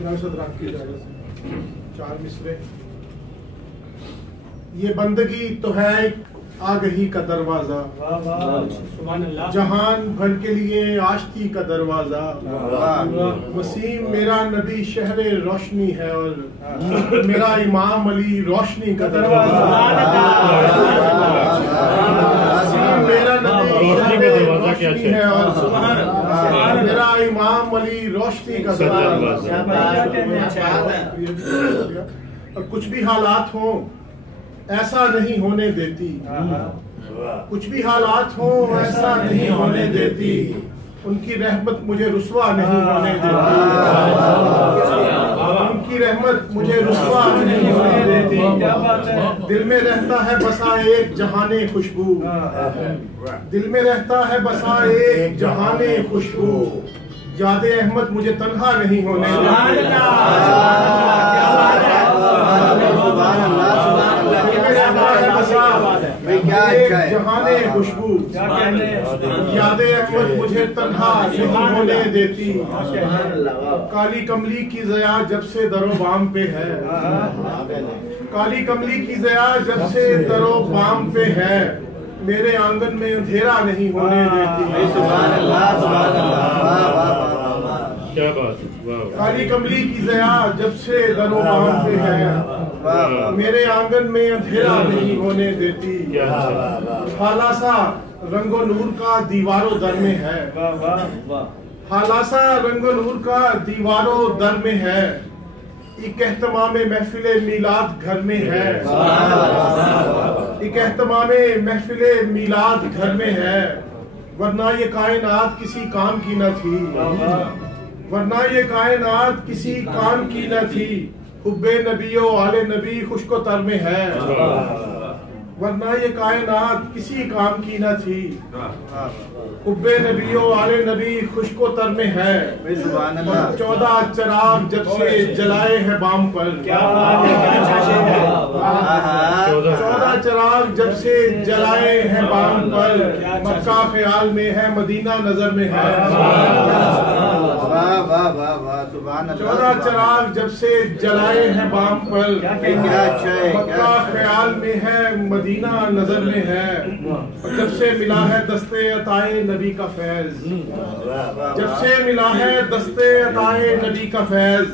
की चार मिसरे। ये बंदगी तो है आगही का दरवाजा, जहान भर के लिए आश्ती का दरवाजा। वसीम मेरा नबी शहर रोशनी है और मेरा इमाम अली रोशनी का दरवाजा। वसीम मेरा नबी शहर रोशनी है और मेरा इमाम अली रोशनी का दरवाजा। और कुछ भी हालात हो ऐसा नहीं होने देती, कुछ भी हालात हो ऐसा नहीं होने देती। उनकी रहमत मुझे रुसवा नहीं होने देती, उनकी रहमत मुझे रुसवा नहीं होने देती। दिल में रहता है बसा एक जहाने खुशबू, दिल में रहता है बसा एक जहाने खुशबू। यादे अहमद मुझे तन्हा नहीं होने देती। जहाने खुशबू यादें अहमद मुझे तन्हा नहीं होने देती। काली कमली की ज़या जब से दरो बाम पे है, काली कमली की ज़या जब से दरो बाम पे है, मेरे आंगन में अंधेरा नहीं होने देती। क्या बात, काली कमली की ज़या जब से दरो बाम पे है, मेरे आंगन में अंधेरा नहीं होने देती। हालासा रंगो नूर का दीवारों दर में है, हालासा रंगो नूर का दीवारों दर में है। एक एहतमामे महफिले मीलाद घर में है, एक एहतमामे महफिले मीलाद घर में है। वरना ये कायनात किसी काम की न थी, वरना ये कायनात किसी काम की न थी। हुब्बे नबीओ आले नबी खुशको तर में है, वरना ये कायनात किसी काम की न थी। हुब्बे नबीओ आले नबी खुशको तर में है। 14 चिराग जब से जलाए हैं बाम पर, 14 चिराग जब से जलाए हैं बाम पर। मक्का ख्याल में है मदीना नजर में है। 14 चिराग जब से जलाए हैं बाम पर, मक्का ख्याल में है मदीना नजर में है। जब से मिला है दस्ते अताए नबी का फैज, जब से मिला है दस्ते अताए नबी का फैज।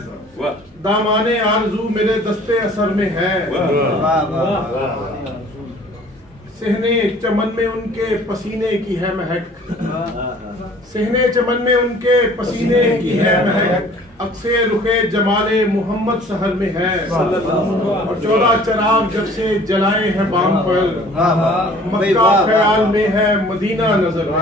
दामाने आरज़ू मेरे दस्ते असर में है। सहने चमन में उनके पसीने की है महक, सहने चमन में उनके पसीने की है महक। अक्से रुखे जमाले मोहम्मद शहर में है। और 14 चिराग जब से जलाए हैं बाम पर, मक्का ख्याल में है मदीना नजर में।